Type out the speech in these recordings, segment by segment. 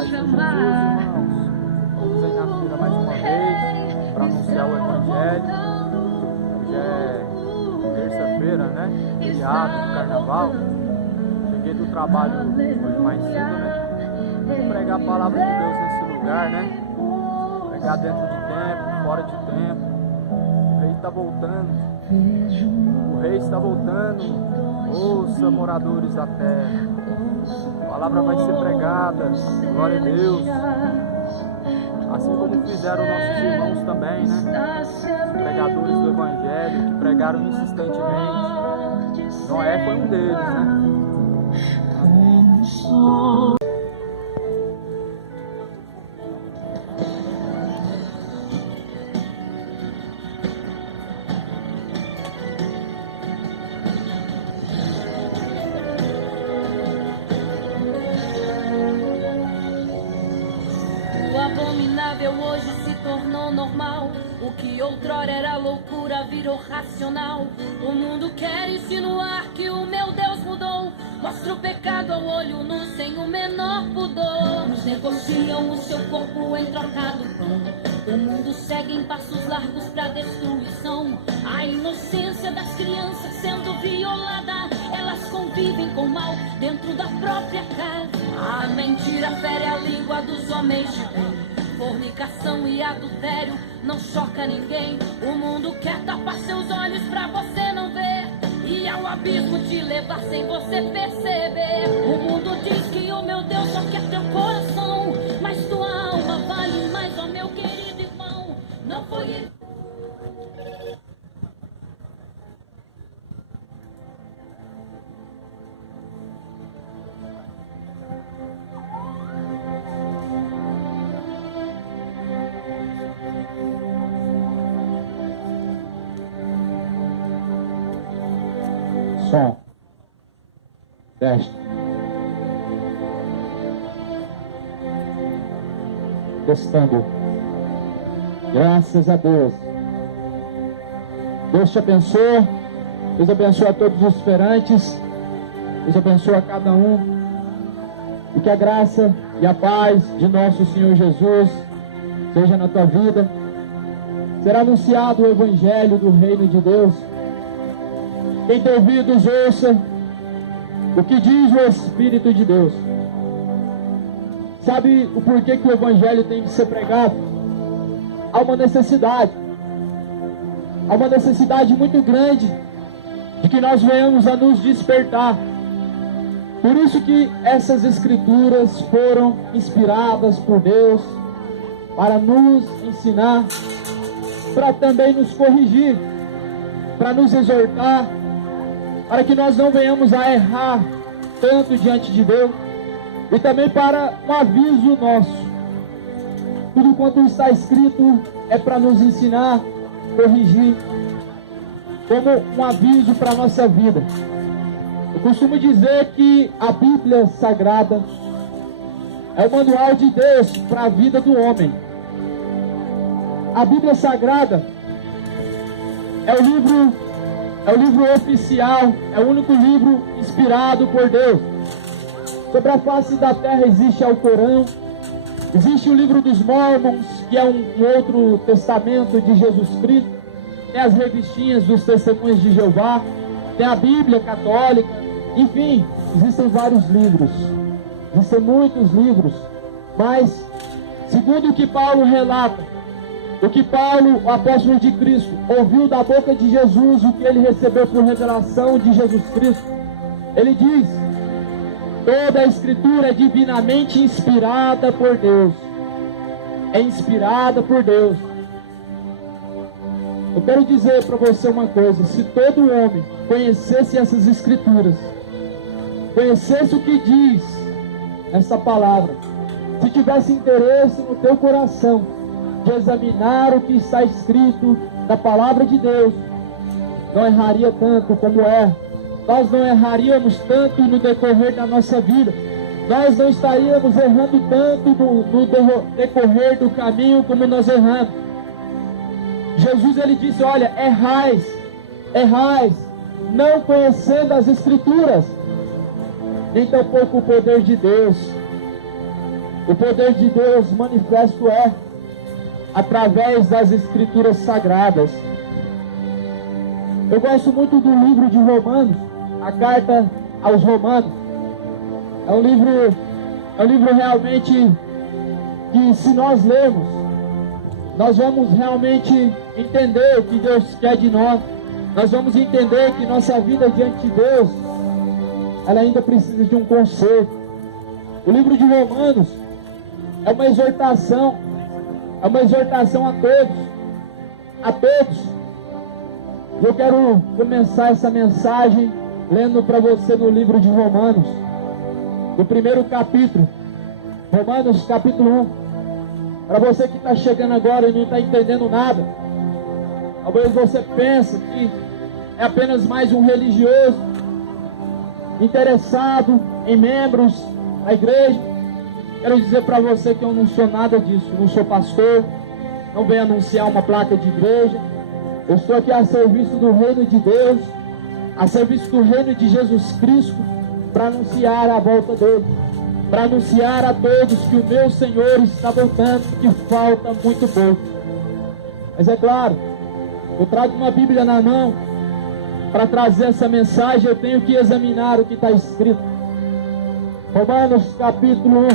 Pai de Jesus, irmãos, estamos aí na fila mais uma vez para anunciar o Evangelho. Hoje é terça-feira, né? Feriado do Carnaval. Cheguei do trabalho hoje mais cedo, né? Vou pregar a palavra de Deus nesse lugar, né? Pregar dentro de tempo, fora de tempo. O Rei está voltando. O Rei está voltando. Ouça, moradores da terra. A palavra vai ser pregada. Glória a Deus. Assim como fizeram nossos irmãos também, né? Os pregadores do Evangelho que pregaram insistentemente. Noé foi um deles, né? Hoje se tornou normal. O que outrora era loucura virou racional. O mundo quer insinuar que o meu Deus mudou. Mostra o pecado ao olho nu sem o menor pudor. Negociam o seu corpo em troca do pão. O mundo segue em passos largos pra destruição. A inocência das crianças sendo violada. Elas convivem com o mal dentro da própria casa. A mentira fere a língua dos homens de bem. Fornicação e adultério não choca ninguém. O mundo quer tapar seus olhos pra você não ver e ao abismo te levar sem você perceber. O mundo diz que o meu Deus só quer teu coração, mas tua alma vale mais, ó meu querido irmão. Não foi... Som. Teste. Testando. Graças a Deus. Deus te abençoe. Deus abençoe a todos os esperantes. Deus abençoe a cada um. E que a graça e a paz de nosso Senhor Jesus seja na tua vida. Será anunciado o Evangelho do Reino de Deus. Quem tem ouvidos, ouça o que diz o Espírito de Deus. Sabe o porquê que o Evangelho tem de ser pregado? Há uma necessidade. Há uma necessidade muito grande de que nós venhamos a nos despertar. Por isso que essas Escrituras foram inspiradas por Deus para nos ensinar, para também nos corrigir, para nos exortar, para que nós não venhamos a errar tanto diante de Deus, e também para um aviso nosso. Tudo quanto está escrito é para nos ensinar, corrigir, como um aviso para a nossa vida. Eu costumo dizer que a Bíblia Sagrada é o manual de Deus para a vida do homem. A Bíblia Sagrada é o livro oficial, é o único livro inspirado por Deus. Sobre a face da terra existe o Corão, existe o livro dos Mormons, que é um outro testamento de Jesus Cristo, tem as revistinhas dos Testemunhos de Jeová, tem a Bíblia Católica, enfim, existem vários livros, existem muitos livros, mas segundo o que Paulo relata, o que Paulo, o apóstolo de Cristo, ouviu da boca de Jesus, o que ele recebeu por revelação de Jesus Cristo, ele diz: toda a Escritura é divinamente inspirada por Deus. É inspirada por Deus. Eu quero dizer para você uma coisa: se todo homem conhecesse essas Escrituras, conhecesse o que diz essa palavra, se tivesse interesse no teu coração de examinar o que está escrito na palavra de Deus, não erraria tanto como é. Nós não erraríamos tanto no decorrer da nossa vida. Nós não estaríamos errando tanto no decorrer do caminho como nós erramos. Jesus, ele disse: olha, errais, não conhecendo as Escrituras, nem tampouco o poder de Deus. O poder de Deus manifesto é através das Escrituras Sagradas. Eu gosto muito do livro de Romanos, a carta aos Romanos. É um livro realmente que, se nós lermos, nós vamos realmente entender o que Deus quer de nós. Nós vamos entender que nossa vida diante de Deus, ela ainda precisa de um conserto. O livro de Romanos é uma exortação a todos. Eu quero começar essa mensagem lendo para você no livro de Romanos, no primeiro capítulo, Romanos capítulo 1. Para você que está chegando agora e não está entendendo nada, talvez você pense que é apenas mais um religioso interessado em membros da igreja. Quero dizer para você que eu não sou nada disso. Não sou pastor, não venho anunciar uma placa de igreja. Eu estou aqui a serviço do reino de Deus, a serviço do reino de Jesus Cristo, para anunciar a volta dele, para anunciar a todos que o meu Senhor está voltando, que falta muito pouco. Mas é claro, eu trago uma Bíblia na mão. Para trazer essa mensagem, eu tenho que examinar o que está escrito. Romanos capítulo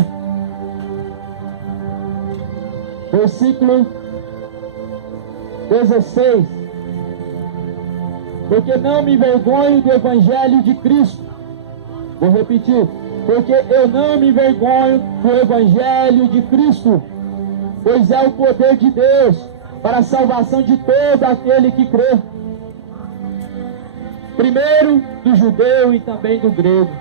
1, versículo 16. Porque não me envergonho do Evangelho de Cristo. Vou repetir. Porque eu não me envergonho do Evangelho de Cristo, pois é o poder de Deus para a salvação de todo aquele que crê. Primeiro do judeu e também do grego,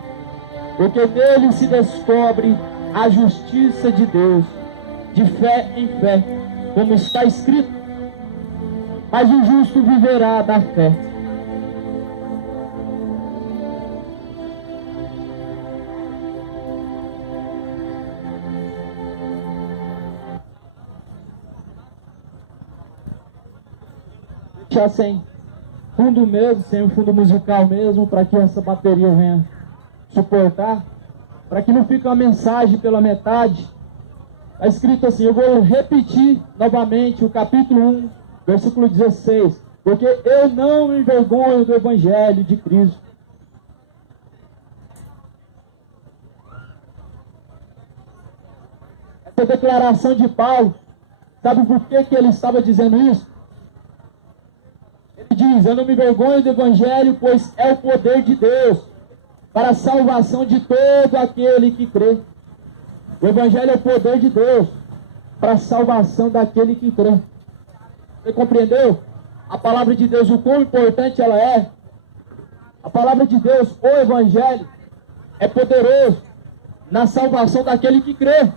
porque nele se descobre a justiça de Deus, de fé em fé, como está escrito: mas o justo viverá da fé. Deixar sem fundo mesmo, sem um fundo musical mesmo, para que essa bateria venha suportar, para que não fique uma mensagem pela metade. Está escrito assim, eu vou repetir novamente o capítulo 1, versículo 16. Porque eu não me envergonho do Evangelho de Cristo. Essa declaração de Paulo, sabe por que ele estava dizendo isso? Ele diz, eu não me envergonho do Evangelho, pois é o poder de Deus para a salvação de todo aquele que crê. O Evangelho é o poder de Deus para a salvação daquele que crê. Você compreendeu? A palavra de Deus, o quão importante ela é. A palavra de Deus, o Evangelho, é poderoso na salvação daquele que crê.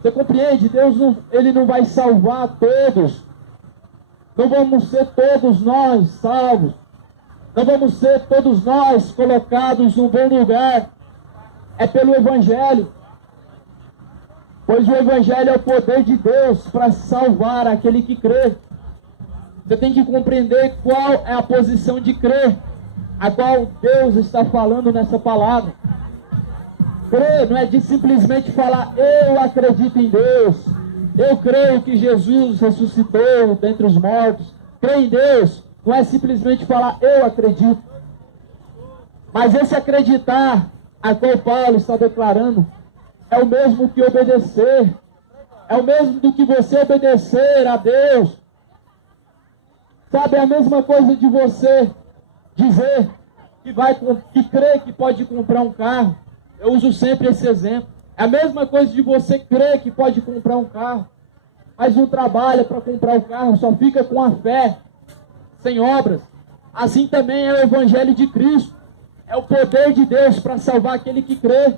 Você compreende? Deus ele não vai salvar todos. Não vamos ser todos nós salvos. Não vamos ser todos nós colocados num bom lugar. É pelo Evangelho. Pois o Evangelho é o poder de Deus para salvar aquele que crê. Você tem que compreender qual é a posição de crer, a qual Deus está falando nessa palavra. Crer não é de simplesmente falar, eu acredito em Deus, eu creio que Jesus ressuscitou dentre os mortos. Crer em Deus não é simplesmente falar, eu acredito. Mas esse acreditar, a qual Paulo está declarando, é o mesmo que obedecer. É o mesmo do que você obedecer a Deus. Sabe, é a mesma coisa de você dizer que crê que pode comprar um carro. Eu uso sempre esse exemplo. É a mesma coisa de você crer que pode comprar um carro, mas não trabalha para comprar o carro, só fica com a fé, sem obras. Assim também é o Evangelho de Cristo. É o poder de Deus para salvar aquele que crê.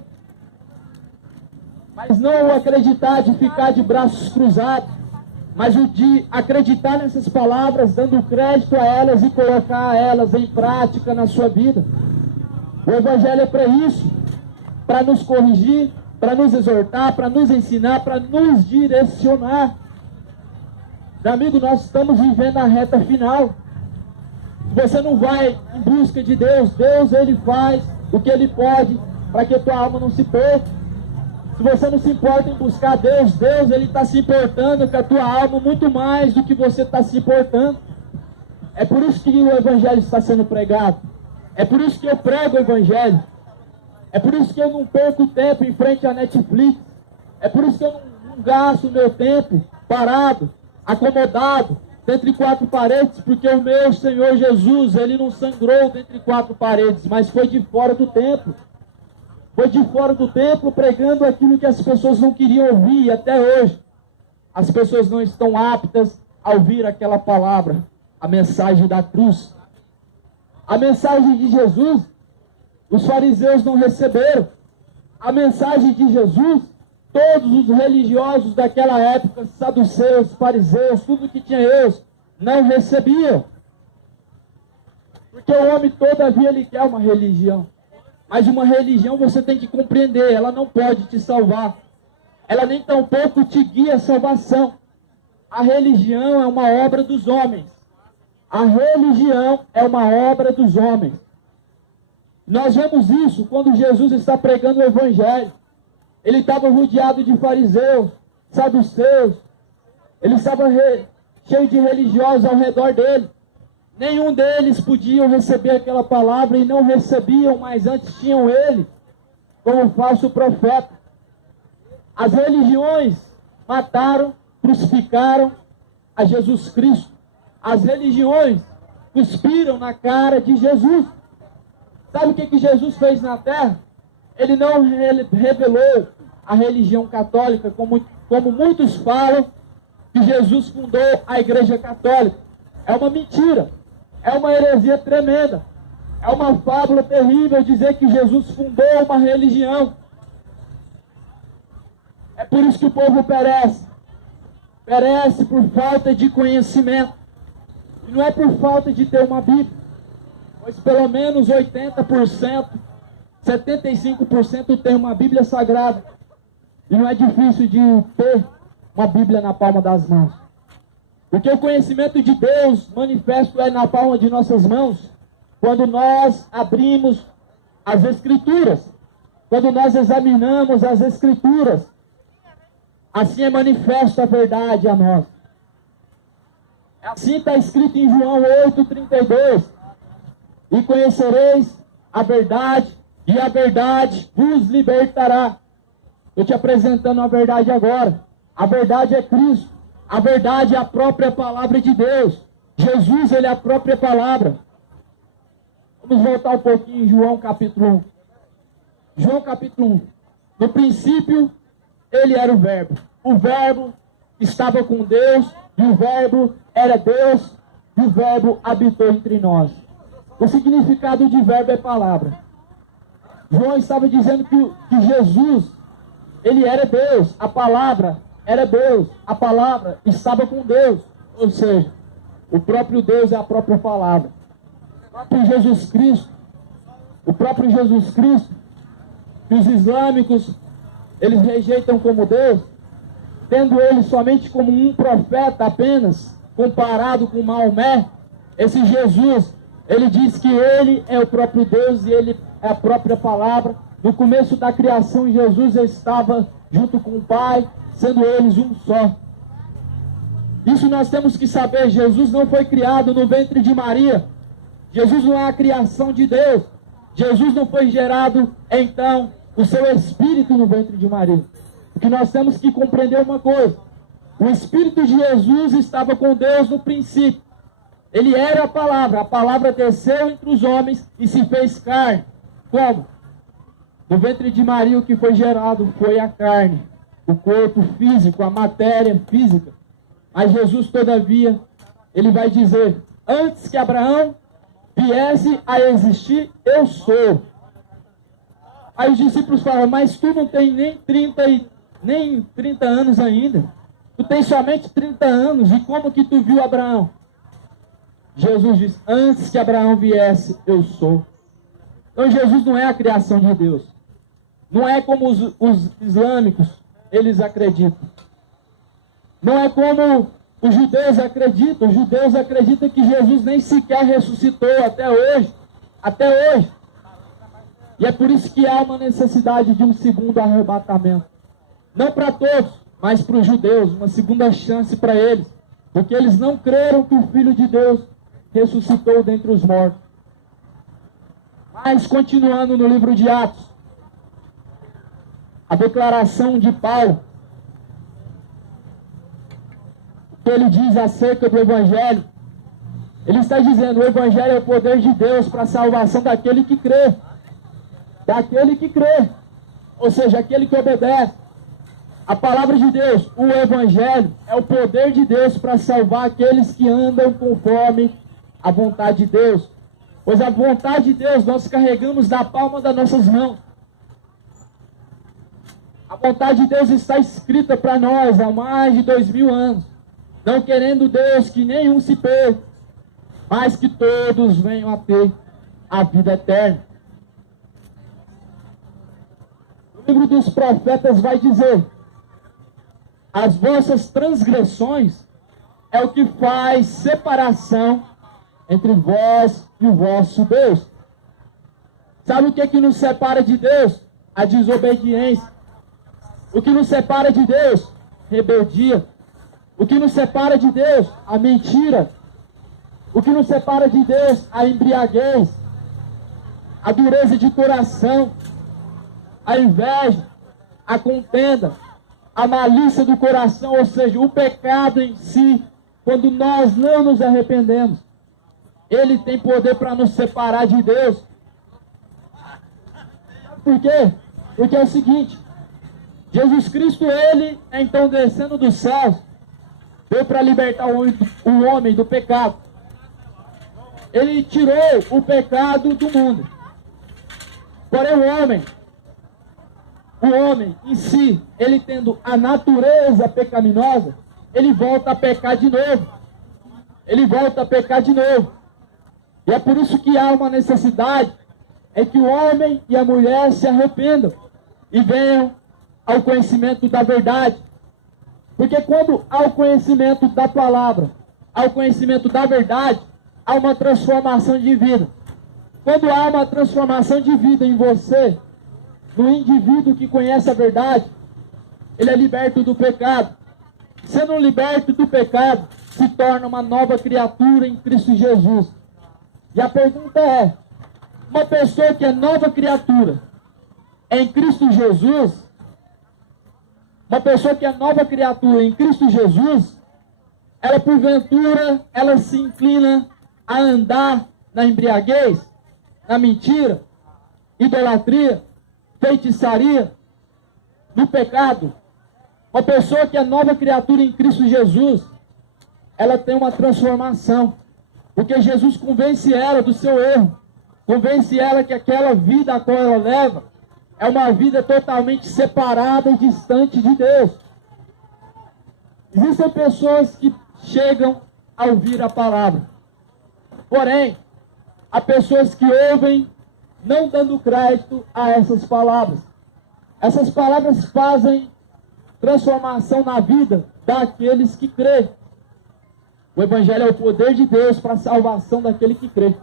Mas não o acreditar de ficar de braços cruzados, mas o de acreditar nessas palavras, dando crédito a elas e colocar elas em prática na sua vida. O Evangelho é para isso, para nos corrigir, para nos exortar, para nos ensinar, para nos direcionar. Meu amigo, nós estamos vivendo a reta final. Você não vai em busca de Deus. Deus, Ele faz o que Ele pode para que a tua alma não se perca. Se você não se importa em buscar Deus, Deus ele está se importando com a tua alma muito mais do que você está se importando. É por isso que o Evangelho está sendo pregado. É por isso que eu prego o Evangelho. É por isso que eu não perco tempo em frente à Netflix. É por isso que eu não gasto o meu tempo parado, acomodado, dentre quatro paredes, porque o meu Senhor Jesus, ele não sangrou dentre quatro paredes, mas foi de fora do templo. Foi de fora do templo pregando aquilo que as pessoas não queriam ouvir, e até hoje as pessoas não estão aptas a ouvir aquela palavra, a mensagem da cruz. A mensagem de Jesus, os fariseus não receberam. A mensagem de Jesus, todos os religiosos daquela época, saduceus, fariseus, tudo que tinha eus, não recebiam. Porque o homem todavia ele quer uma religião. Mas uma religião você tem que compreender, ela não pode te salvar. Ela nem tampouco te guia a salvação. A religião é uma obra dos homens. A religião é uma obra dos homens. Nós vemos isso quando Jesus está pregando o Evangelho. Ele estava rodeado de fariseus, saduceus. Ele estava cheio de religiosos ao redor dele. Nenhum deles podiam receber aquela palavra e não recebiam, mas antes tinham ele como falso profeta. As religiões mataram, crucificaram a Jesus Cristo. As religiões cuspiram na cara de Jesus. Sabe o que Jesus fez na terra? Ele não revelou a religião católica, como muitos falam, que Jesus fundou a Igreja Católica. É uma mentira. É uma heresia tremenda. É uma fábula terrível dizer que Jesus fundou uma religião. É por isso que o povo perece. Perece por falta de conhecimento. E não é por falta de ter uma Bíblia. Pois pelo menos 80%, 75% tem uma Bíblia Sagrada. E não é difícil de ter uma Bíblia na palma das mãos. Porque o conhecimento de Deus manifesto é na palma de nossas mãos, quando nós abrimos as Escrituras, quando nós examinamos as Escrituras, assim é manifesto a verdade a nós. Assim está escrito em João 8,32, e conhecereis a verdade, e a verdade vos libertará. Estou te apresentando a verdade agora. A verdade é Cristo. A verdade é a própria palavra de Deus. Jesus, ele é a própria palavra. Vamos voltar um pouquinho em João capítulo 1. João capítulo 1. No princípio, ele era o Verbo. O Verbo estava com Deus, e o Verbo era Deus, e o Verbo habitou entre nós. O significado de verbo é palavra. João estava dizendo que Jesus, ele era Deus, a palavra era Deus, a palavra estava com Deus, ou seja, o próprio Deus é a própria palavra. O próprio Jesus Cristo, que os islâmicos, eles rejeitam como Deus, tendo ele somente como um profeta apenas, comparado com Maomé, esse Jesus, ele diz que ele é o próprio Deus e ele é a própria palavra. No começo da criação, Jesus estava junto com o Pai, sendo eles um só. Isso nós temos que saber. Jesus não foi criado no ventre de Maria. Jesus não é a criação de Deus. Jesus não foi gerado, então, o seu Espírito no ventre de Maria. Porque nós temos que compreender uma coisa. O Espírito de Jesus estava com Deus no princípio. Ele era a palavra desceu entre os homens e se fez carne. Como? No ventre de Maria o que foi gerado foi a carne, o corpo físico, a matéria física. Mas Jesus, todavia, ele vai dizer, antes que Abraão viesse a existir, eu sou. Aí os discípulos falam, mas tu não tem nem 30 anos ainda. Tu tem somente 30 anos, e como que tu viu Abraão? Jesus diz, antes que Abraão viesse, eu sou. Então Jesus não é a criação de Deus. Não é como os islâmicos, eles acreditam. Não é como os judeus acreditam. Os judeus acreditam que Jesus nem sequer ressuscitou até hoje. Até hoje. E é por isso que há uma necessidade de um segundo arrebatamento. Não para todos, mas para os judeus, uma segunda chance para eles, porque eles não creram que o Filho de Deus ressuscitou dentre os mortos. Mas continuando no livro de Atos, a declaração de Paulo, o que ele diz acerca do Evangelho, ele está dizendo: o Evangelho é o poder de Deus para a salvação daquele que crê. Daquele que crê. Ou seja, aquele que obedece. A palavra de Deus, o Evangelho, é o poder de Deus para salvar aqueles que andam conforme a vontade de Deus. Pois a vontade de Deus nós carregamos na palma das nossas mãos. A vontade de Deus está escrita para nós há mais de 2000 anos. Não querendo Deus que nenhum se perca, mas que todos venham a ter a vida eterna. O livro dos profetas vai dizer: as vossas transgressões é o que faz separação entre vós e o vosso Deus. Sabe o que é que nos separa de Deus? A desobediência. O que nos separa de Deus? Rebeldia. O que nos separa de Deus? A mentira. O que nos separa de Deus? A embriaguez, a dureza de coração, a inveja, a contenda, a malícia do coração, ou seja, o pecado em si. Quando nós não nos arrependemos, ele tem poder para nos separar de Deus. Por quê? Porque é o seguinte: Jesus Cristo, ele, então descendo dos céus, veio para libertar o homem do pecado. Ele tirou o pecado do mundo. Porém o homem em si, ele tendo a natureza pecaminosa, ele volta a pecar de novo. Ele volta a pecar de novo. E é por isso que há uma necessidade em que o homem e a mulher se arrependam e venham ao conhecimento da verdade. Porque quando há o conhecimento da palavra, há o conhecimento da verdade, há uma transformação de vida. Quando há uma transformação de vida em você, no indivíduo que conhece a verdade, ele é liberto do pecado. Sendo liberto do pecado, se torna uma nova criatura em Cristo Jesus. E a pergunta é: uma pessoa que é nova criatura em Cristo Jesus, uma pessoa que é nova criatura em Cristo Jesus, ela porventura, ela se inclina a andar na embriaguez, na mentira, idolatria, feitiçaria, no pecado? Uma pessoa que é nova criatura em Cristo Jesus, ela tem uma transformação, porque Jesus convence ela do seu erro, convence ela que aquela vida a qual ela leva é uma vida totalmente separada e distante de Deus. Existem pessoas que chegam a ouvir a palavra, porém, há pessoas que ouvem não dando crédito a essas palavras. Essas palavras fazem transformação na vida daqueles que crê. O Evangelho é o poder de Deus para a salvação daquele que crê.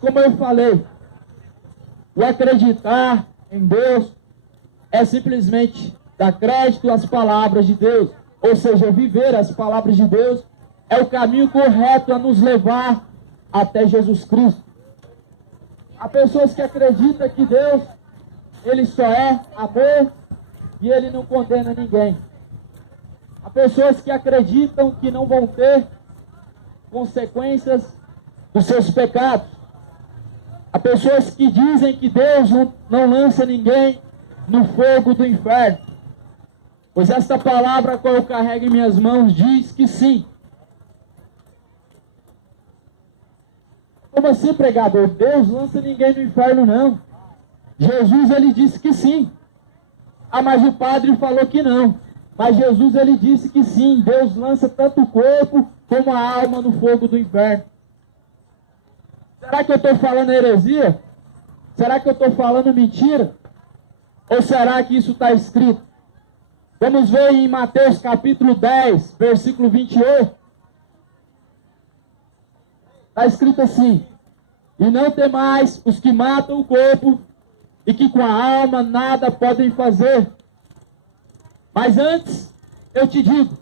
Como eu falei, o acreditar em Deus é simplesmente dar crédito às palavras de Deus. Ou seja, viver as palavras de Deus é o caminho correto a nos levar até Jesus Cristo. Há pessoas que acreditam que Deus, ele só é amor e ele não condena ninguém. Há pessoas que acreditam que não vão ter consequências dos seus pecados. Há pessoas que dizem que Deus não lança ninguém no fogo do inferno. Pois esta palavra, qual eu carrego em minhas mãos, diz que sim. Como assim, pregador? Deus lança ninguém no inferno, não. Jesus, ele disse que sim. Ah, mas o padre falou que não. Mas Jesus, ele disse que sim. Deus lança tanto o corpo como a alma no fogo do inferno. Será que eu estou falando heresia? Será que eu estou falando mentira? Ou será que isso está escrito? Vamos ver em Mateus capítulo 10, versículo 28. Está escrito assim: e não temais os que matam o corpo, e que com a alma nada podem fazer. Mas antes, eu te digo,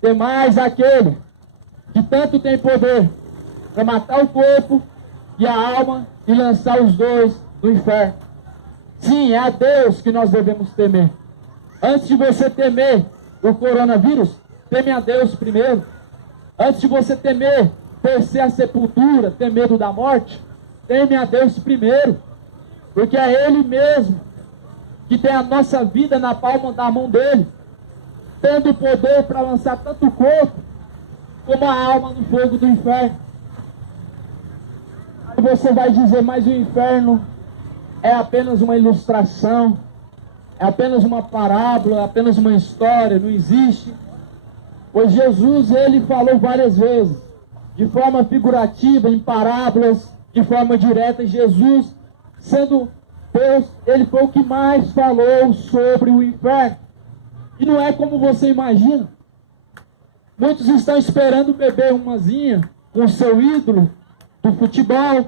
temais aquele que tanto tem poder para matar o corpo e a alma e lançar os dois no inferno. Sim, é a Deus que nós devemos temer. Antes de você temer o coronavírus, teme a Deus primeiro. Antes de você temer descer a sepultura, ter medo da morte, teme a Deus primeiro. Porque é Ele mesmo que tem a nossa vida na palma da mão dele, tendo o poder para lançar tanto o corpo como a alma no fogo do inferno. Aí você vai dizer, mas o inferno é apenas uma ilustração, é apenas uma parábola, é apenas uma história, não existe. Pois Jesus, ele falou várias vezes, de forma figurativa, em parábolas, de forma direta. Jesus, sendo Deus, ele foi o que mais falou sobre o inferno. E não é como você imagina. Muitos estão esperando beber umazinha com o seu ídolo do futebol,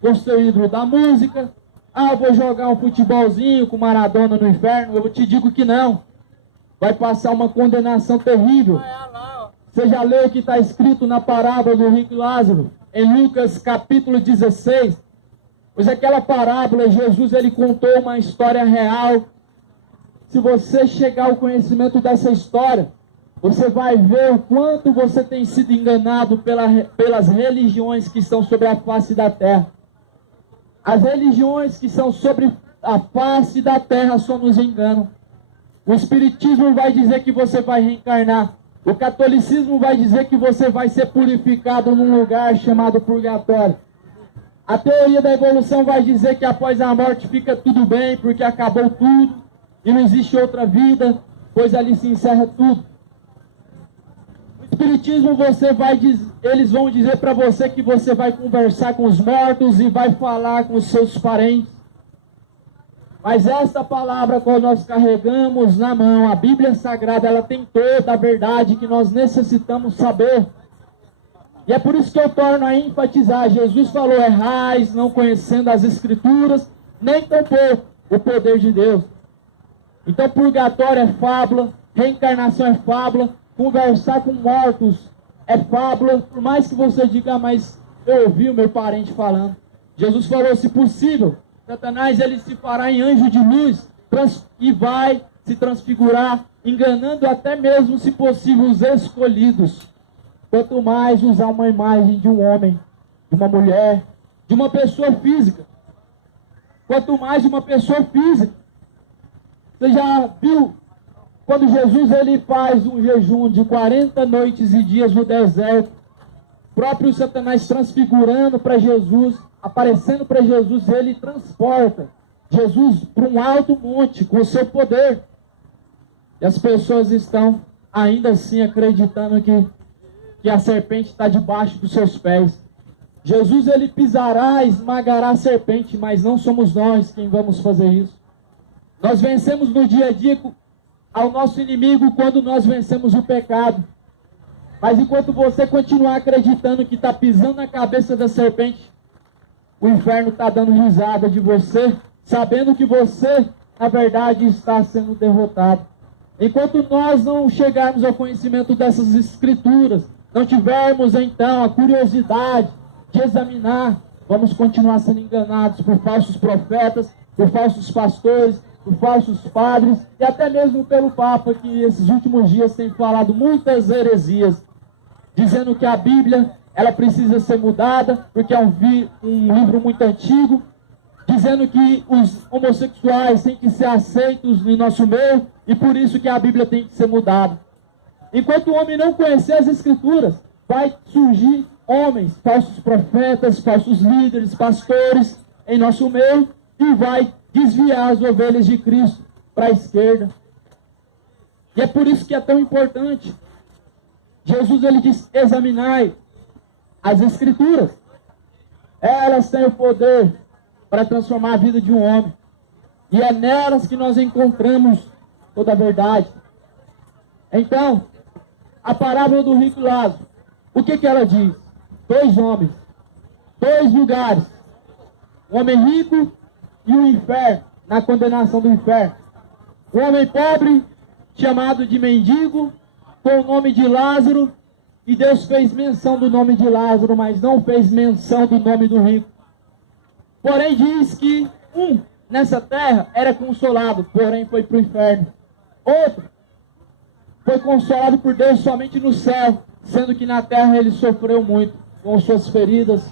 com o seu ídolo da música. Ah, eu vou jogar um futebolzinho com Maradona no inferno. Eu te digo que não. Vai passar uma condenação terrível. Você já leu o que está escrito na parábola do rico Lázaro, em Lucas capítulo 16? Pois aquela parábola, Jesus ele contou uma história real. Se você chegar ao conhecimento dessa história, você vai ver o quanto você tem sido enganado pelas religiões que estão sobre a face da terra. As religiões que são sobre a face da terra só nos enganam. O Espiritismo vai dizer que você vai reencarnar. O catolicismo vai dizer que você vai ser purificado num lugar chamado purgatório. A teoria da evolução vai dizer que após a morte fica tudo bem, porque acabou tudo e não existe outra vida, pois ali se encerra tudo. O Espiritismo eles vão dizer para você que você vai conversar com os mortos e vai falar com os seus parentes. Mas esta palavra que nós carregamos na mão, a Bíblia Sagrada, ela tem toda a verdade que nós necessitamos saber. E é por isso que eu torno a enfatizar. Jesus falou, errais, não conhecendo as Escrituras, nem tampouco o poder de Deus. Então purgatório é fábula, reencarnação é fábula, conversar com mortos é fábula. Por mais que você diga, mas eu ouvi o meu parente falando. Jesus falou, se possível, Satanás ele se fará em anjo de luz e vai se transfigurar, enganando até mesmo, se possível, os escolhidos. Quanto mais usar uma imagem de um homem, de uma mulher, de uma pessoa física. Quanto mais uma pessoa física. Você já viu quando Jesus ele faz um jejum de 40 noites e dias no deserto, próprio Satanás transfigurando para Jesus, aparecendo para Jesus, ele transporta Jesus para um alto monte com o seu poder. E as pessoas estão ainda assim acreditando que a serpente está debaixo dos seus pés. Jesus ele pisará, esmagará a serpente, mas não somos nós quem vamos fazer isso. Nós vencemos no dia a dia ao nosso inimigo quando nós vencemos o pecado. Mas enquanto você continuar acreditando que está pisando na cabeça da serpente, o inferno está dando risada de você, sabendo que você, na verdade, está sendo derrotado. Enquanto nós não chegarmos ao conhecimento dessas Escrituras, não tivermos então a curiosidade de examinar, vamos continuar sendo enganados por falsos profetas, por falsos pastores, por falsos padres e até mesmo pelo Papa, que esses últimos dias tem falado muitas heresias, dizendo que a Bíblia ela precisa ser mudada, porque é um livro muito antigo, dizendo que os homossexuais têm que ser aceitos no nosso meio, e por isso que a Bíblia tem que ser mudada. Enquanto o homem não conhecer as Escrituras, vai surgir homens, falsos profetas, falsos líderes, pastores em nosso meio, e vai desviar as ovelhas de Cristo para a esquerda. E é por isso que é tão importante. Jesus ele diz, examinai as Escrituras. Elas têm o poder para transformar a vida de um homem. E é nelas que nós encontramos toda a verdade. Então, a parábola do rico Lázaro, o que ela diz? 2 homens, 2 lugares. Um homem rico e o inferno, na condenação do inferno. O homem pobre chamado de mendigo, com o nome de Lázaro, e Deus fez menção do nome de Lázaro, mas não fez menção do nome do rico. Porém diz que um nessa terra era consolado, porém foi para o inferno. Outro foi consolado por Deus somente no céu, sendo que na terra ele sofreu muito, com suas feridas,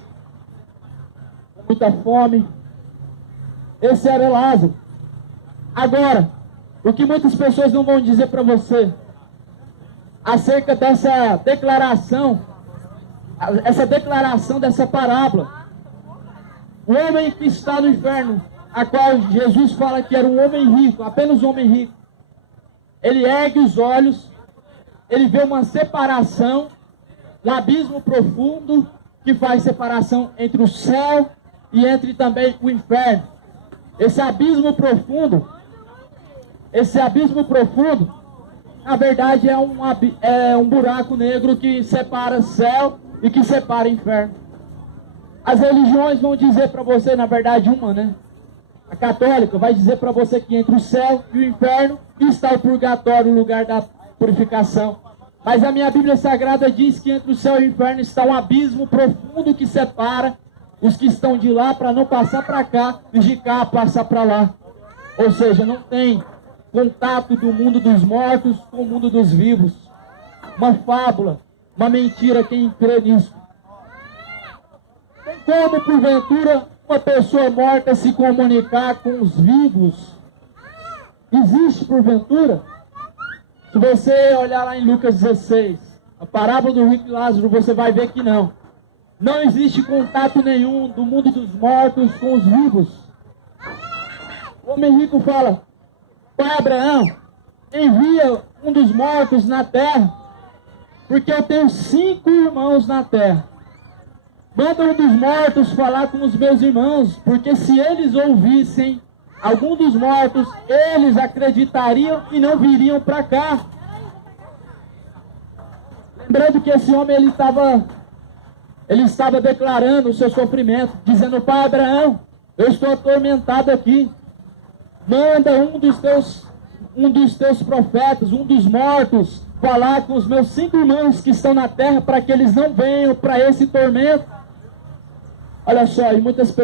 com muita fome. Esse era Lázaro. Agora, o que muitas pessoas não vão dizer para você acerca dessa declaração dessa parábola. O homem que está no inferno, a qual Jesus fala que era um homem rico, apenas um homem rico, ele ergue os olhos, ele vê uma separação, um abismo profundo que faz separação entre o céu e entre também o inferno. Esse abismo profundo, na verdade é um buraco negro que separa céu e que separa inferno. As religiões vão dizer para você, na verdade uma, né? A católica vai dizer para você que entre o céu e o inferno está o purgatório, o lugar da purificação. Mas a minha Bíblia Sagrada diz que entre o céu e o inferno está um abismo profundo que separa os que estão de lá para não passar para cá e de cá passar para lá. Ou seja, não tem contato do mundo dos mortos com o mundo dos vivos. Uma fábula, uma mentira, quem crê nisso. Tem como, porventura, uma pessoa morta se comunicar com os vivos? Existe, porventura? Se você olhar lá em Lucas 16, a parábola do rico e Lázaro, você vai ver que não. Não existe contato nenhum do mundo dos mortos com os vivos. O homem rico fala: Pai Abraão, envia um dos mortos na terra, porque eu tenho 5 irmãos na terra. Manda um dos mortos falar com os meus irmãos, porque se eles ouvissem algum dos mortos, eles acreditariam e não viriam para cá. Lembrando que esse homem ele estava declarando o seu sofrimento, dizendo: Pai Abraão, eu estou atormentado aqui. Manda um dos teus profetas, um dos mortos, falar com os meus 5 irmãos que estão na terra, para que eles não venham para esse tormento. Olha só, e muitas pessoas